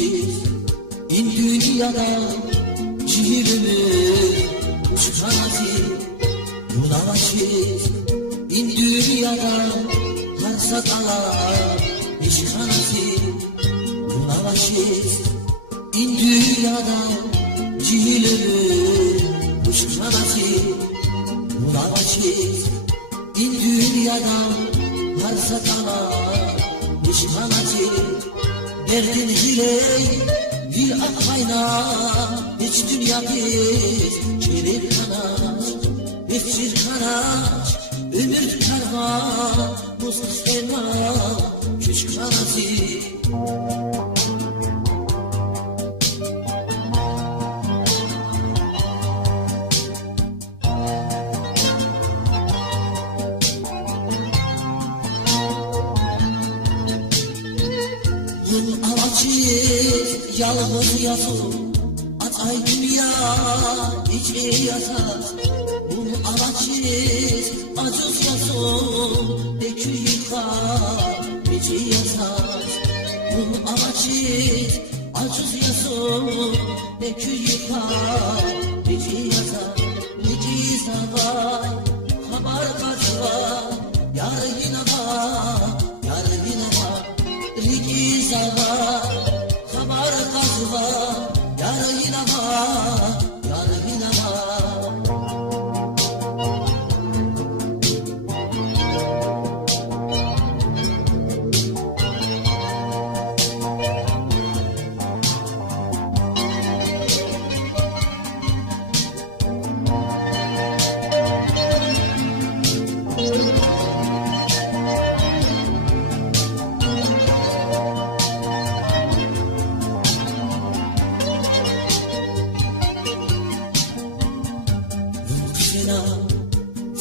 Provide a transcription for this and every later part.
avaçiz in dünyada ciğerimiz uçkanati Yun avaçiz in dünyada varsa kalan işkanati Yun avaçiz in dünyada ciğerimiz uçkanati Yun avaçiz in dünyada varsa kalan işkanati Derdin hiley bir akmayna hiç dünya biz çelir kanaç Geçir kanaç ömür karvan Mustafa küç kanatı Yun avaçiz yalnız yasın Atay dünya içi yatar Yun avaçiz acız yasın Ekü yıkar içi yatar Yun avaçiz acız yasın Ekü yıkar içi yatar Niki savay haber kaçva Yar yine var yar yine var Riki zava, haber kazva, yar yine var, yar yine var.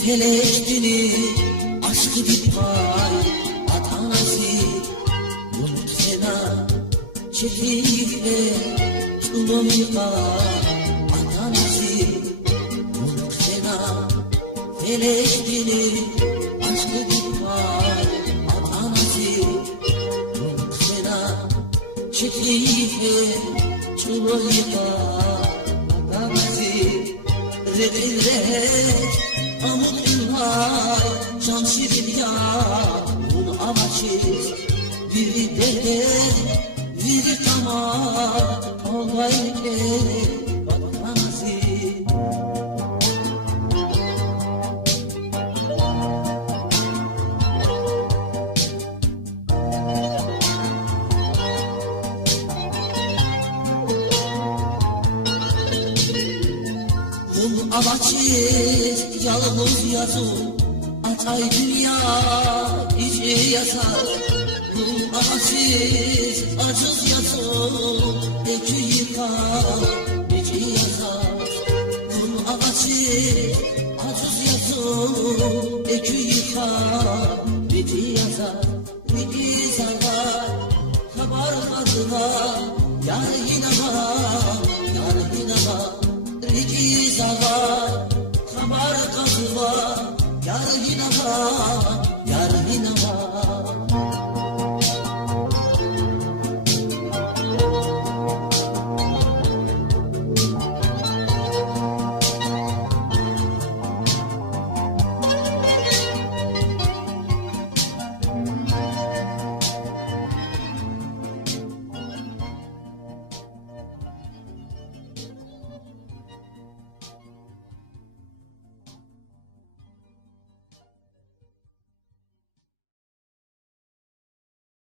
Teleştini aşkı bir pay atanası Unut sena çekilme çulum yıkar atanası Unut sena teleştini aşkı bir pay atanası Unut sena çekilme çulum yıkar atanası Redirek Amut ünhay, can şirin ya Yun avaçiz, biri dede, biri tamam Olmayke, batmanası Yun avaçiz yalnız yazın Atay dünya içi yatar Yun avaçiz acız yazın Ekü yıkar içi yazar Yun avaçiz acız yazın Ekü yıkar içi yazar Riki zavar haber kadılar Yar yine var yar yine var Riki zavar haber kadılar Yar yine var